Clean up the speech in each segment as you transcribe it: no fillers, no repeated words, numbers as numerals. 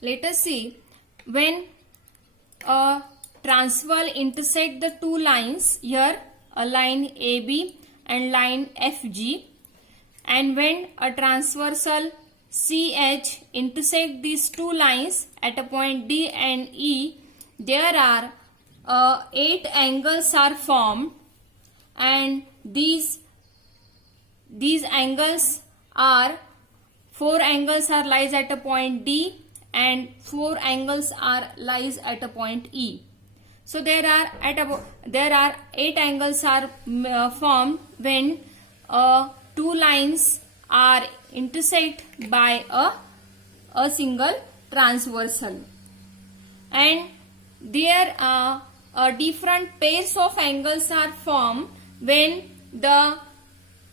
Let us see, when a transversal intersect the two lines, here a line AB and line FG, and when a transversal CH intersect these two lines at a point D and E, there are 8 angles are formed, and these angles are 4 angles are lies at a point D and 4 angles are lies at a point E. So there are 8 angles are formed when two lines are intersect by a single transversal, and there different pairs of angles are formed when the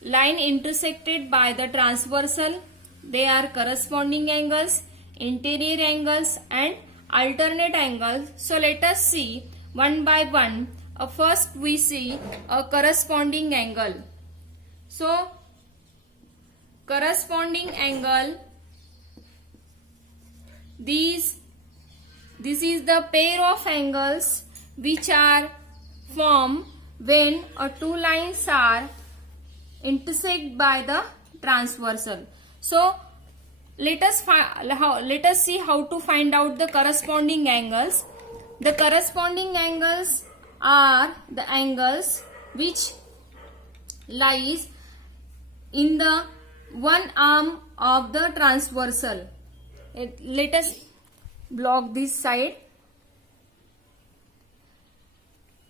line intersected by the transversal. They are corresponding angles, interior angles and alternate angles. So let us see one by one. First we see a corresponding angle. So corresponding angle, this is the pair of angles which are formed when two lines are intersect by the transversal. So let us see how to find out the corresponding angles. The corresponding angles are the angles which lies in the one arm of the transversal. Let us block this side.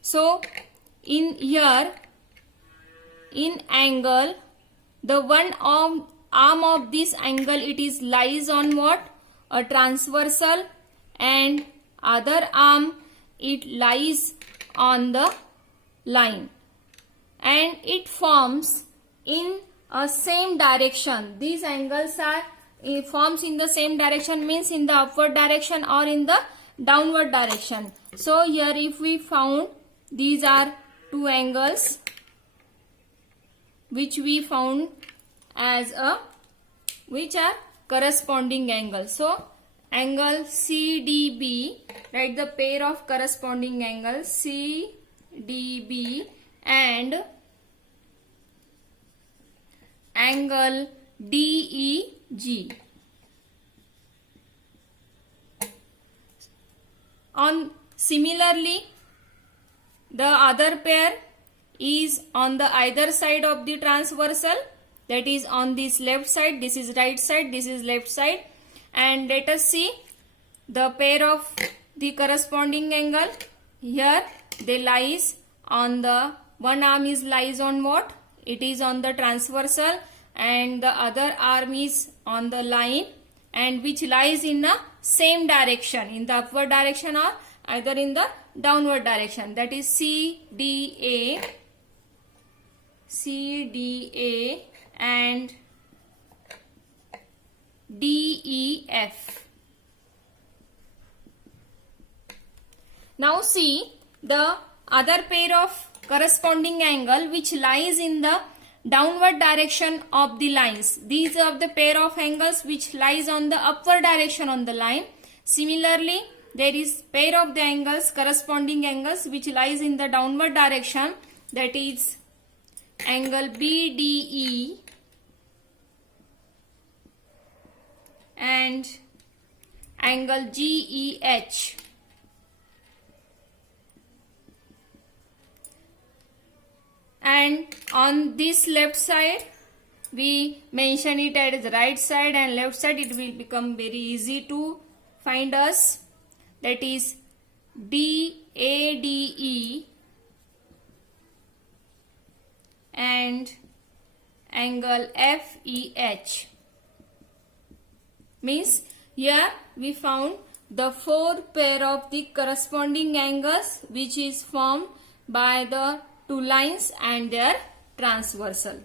So in here, in angle, the one arm of this angle, it is lies on what? A transversal, and other arm it lies on the line, and it forms in a same direction. These angles are forms in the same direction, means in the upward direction or in the downward direction. So here if we found, these are two angles which we found as which are corresponding angles. So angle CDB, write the pair of corresponding angles CDB and angle DEG. Similarly, the other pair is on the either side of the transversal, that is on this left side. This is right side, this is left side. And let us see the pair of the corresponding angle. Here they lies on the one arm is lies on what? It is on the transversal, and the other arm is on the line, and which lies in the same direction, in the upward direction or either in the downward direction. That is CDA and DEF. Now see the other pair of corresponding angle which lies in the downward direction of the lines. These are the pair of angles which lies on the upward direction on the line. Similarly, there is pair of the angles, corresponding angles which lies in the downward direction, that is angle BDE and angle GEH. And on this left side, we mention it as right side, and left side it will become very easy to find us. That is DADE and angle FEH. Means here we found the 4 pair of the corresponding angles which is formed by the two lines and their transversal.